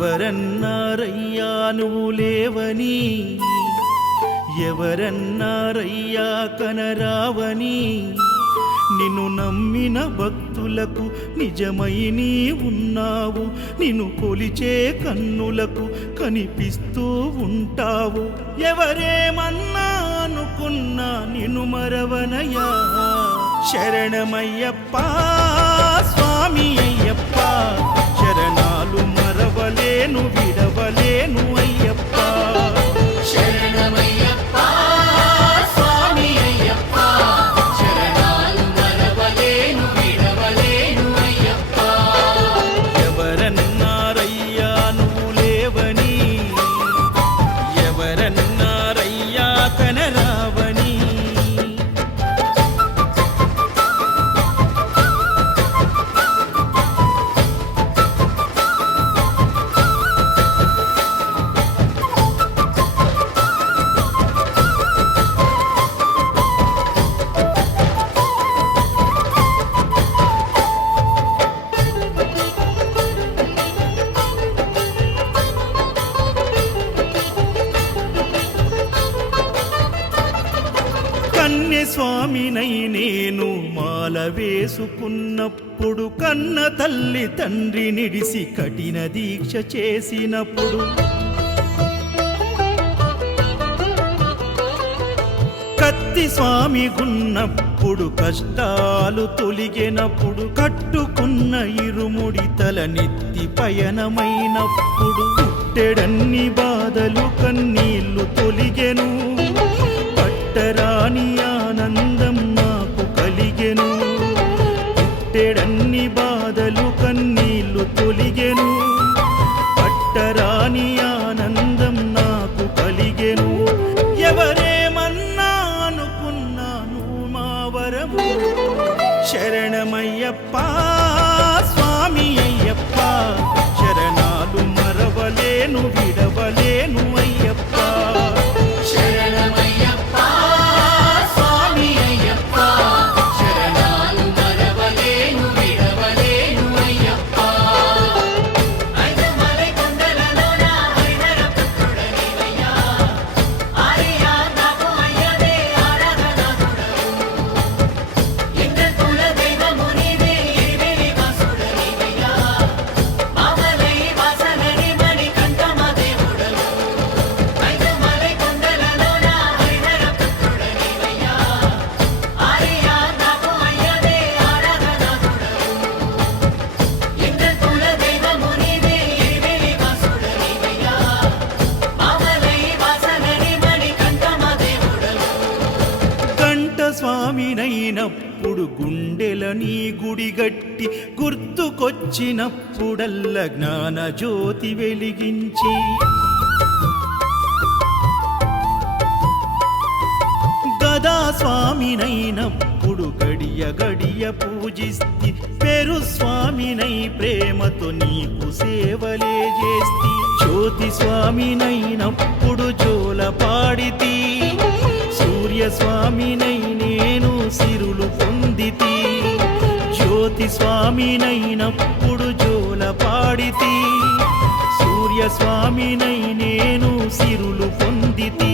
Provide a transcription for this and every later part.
ఎవరన్నారయ్యా నువ్వు లేవని, ఎవరన్నారయ్యా కనరావని, నిన్ను నమ్మిన భక్తులకు నిజమై నీ ఉన్నావు, నిన్ను కొలిచే కన్నులకు కనిపిస్తూ ఉంటావు. ఎవరేమన్నా అనుకున్నా నిన్ను మరవనయ్యా. శరణమయ్యప్ప స్వామి అయ్యప్ప, శరణాలు మరవలేను విడవలేను అయ్యప్ప. శరణమయ్యప్ప స్వామి అయ్యప్ప, శరణాలు మరవలేను విడవలేను అయ్యప్ప. ఎవరన్నారయ్యా నువ్వు లేవని, ఎవరన్నారయ్యా కనరావని. కన్యస్వామినై నేను మాల వేసుకున్నప్పుడు, కన్న తల్లి తండ్రి నిడిసి కఠిన దీక్ష చేసినప్పుడు, కత్తి స్వామి గున్నప్పుడు కష్టాలు తొలిగినప్పుడు, కట్టుకున్న ఇరుముడి తల నెత్తి పయనమైనప్పుడు, పుట్టెడన్ని బాధలు కన్నీళ్లు తొలిగెను, పట్టరాని ఆనందం నాకు కలిగెను. పుట్టెడన్ని బాధలు కన్నీళ్లు తొలిగెను, పట్టరాని ఆనందం నాకు కలిగెను. ఎవరేమన్నా అనుకున్నాను మా వరము. శరణమయ్యప్ప స్వామి అయ్యప్ప, శరణాలు మరవలేను విడవలేను అయ్యప్ప. శరణమయ్యప్ప స్వామి అయ్యప్ప, శరణాలు మరవలేను విడవలేను అయ్యప్ప. ఐదుమలై కొండలలోన హరిహర పుత్రుడనివయ్యా, ఆర్యా నాకు అయ్యవే ఆరాధనాథుడవు. ఇంద్ర కుల దైవము నీవే ఎరివెలి వాసుడనివయ్యా, మామలై వాసనని మణికంఠమ దేవుడవు. ఐదుమలై కొండలలోన హరిహర పుత్రుడనివయ్యా, ఆర్యా నాకు అయ్యవే ఆరాధనాథుడవు. ఇంద్ర కుల దైవము నీవే ఎరివెలి వాసుడనివయ్యా, మామలై వాసనని మణికంఠమ దేవుడవు. కంఠ స్వామినైనప్పుడు గుండెల నీ గుడి గట్టి, గుర్తుకొచ్చినప్పుడల్ల జ్ఞాన జ్యోతి వెలిగించి, గదా స్వామినైనప్పుడు గడియ గడియ పూజిస్తి, పేరు స్వామినై ప్రేమతో నీకు సేవలే చేస్తి. జ్యోతి స్వామినైనప్పుడు జోల పాడితి, సూర్య స్వామినై నేను సిరులు పొందితి. జ్యోతి స్వామినైనప్పుడు జోల పాడితి, సూర్య స్వామినై నేను సిరులు పొందితి.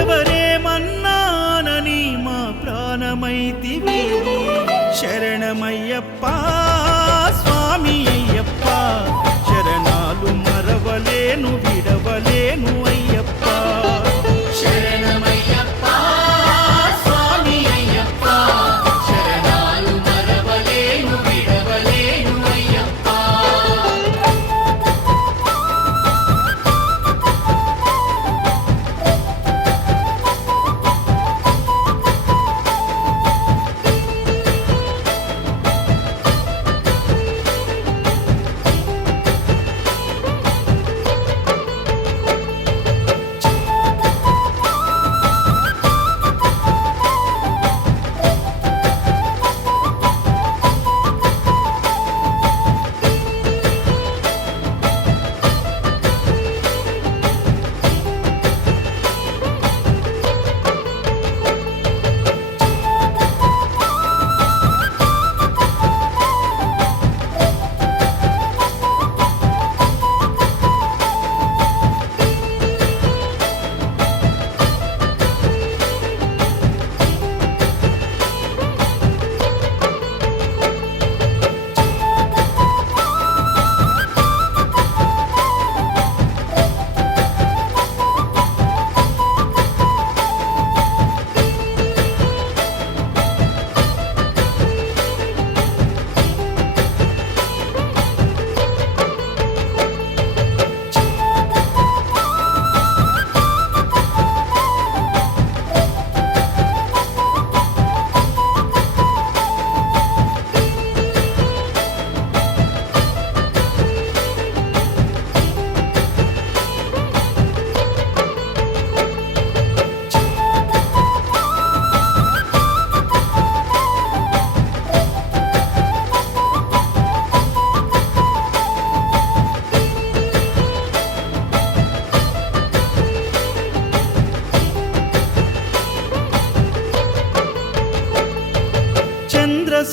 ఎవరేమన్నానని మా ప్రాణమైతివి. శరణమయ్యప్ప స్వామి అయ్యప్ప, శరణాలు మరవలేను విడవలేను అయ్యప్ప. శరణమయ్యప్ప స్వామి అయ్యప్ప, శరణాలు మరవలేను విడవలేను అయ్యప్ప.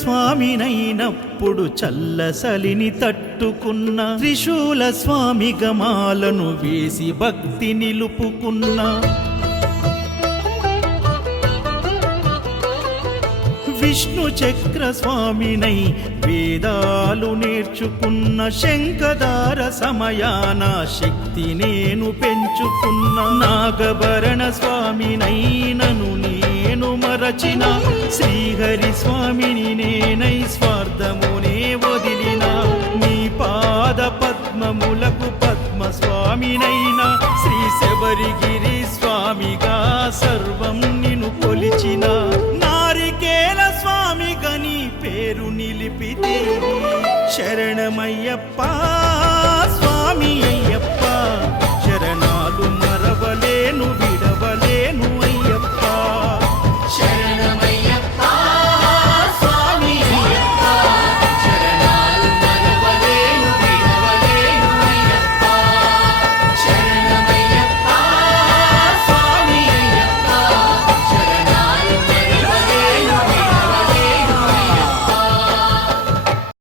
స్వామినైనప్పుడు చల్లసలిని తట్టుకున్న త్రిశూల స్వామి గమాలను వేసి భక్తి నిలుపుకున్న విష్ణు చక్ర స్వామినై వేదాలు నేర్చుకున్న శంఖదార సమయాన శక్తి నేను పెంచుకున్న నాగభరణ స్వామినైనను నేను మరచిన శ్రీహరి స్వామిని నేనై స్వార్థమునే వదిలిన నీ పాద పద్మములకు పద్మ స్వామినైనా శ్రీ శబరిగిరి స్వామిగా సర్వం నిన్ను కొలిచిన నారికేల స్వామిగా నీ పేరు నిలిపితే శరణమయ్యప్ప